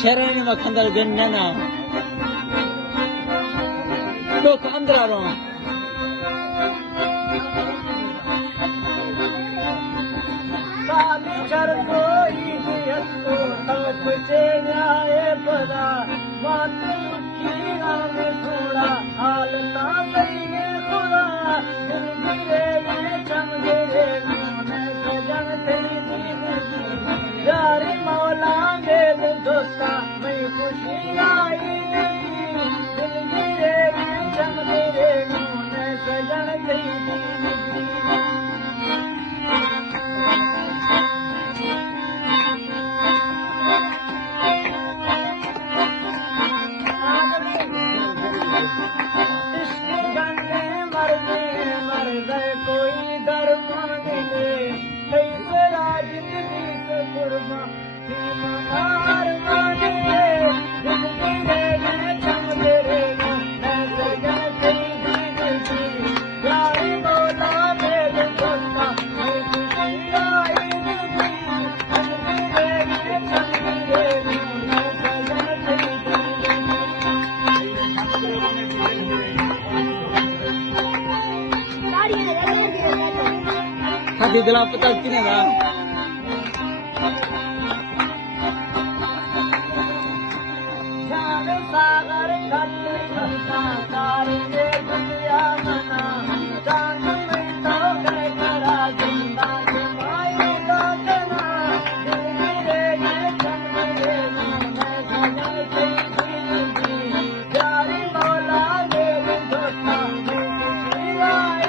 शरण में खंदर गन्ना तो अंदर आ रहा कर कोई दियतो तब न्याय पदा मात की राम थोड़ा हाल ता सही खुदा गिरे चमगे मोने सजन तेरी यारी मौला मेल दोस्ता मैं खुशी आई दिल गिरे चमगे मोने सजन तेरी कोई दरमान दे कैसे जिंदगी से कुर्बा हार माने जिंदगी रे चमके रे मैं सजन तेरी जिंदगी प्यारी मौला मेरे दोस्ता मैं खुशी आई जिंदगी रे चमके रे मैं सजन तेरी हाथी दिला पता किने गा सागर घट घटा सारे दुनिया मना चांद में तो करा जिंदा माई दाना गिरे चमके मैं सजन तेरी प्यारी मौला मेरे दोस्ता मैं खुशी आई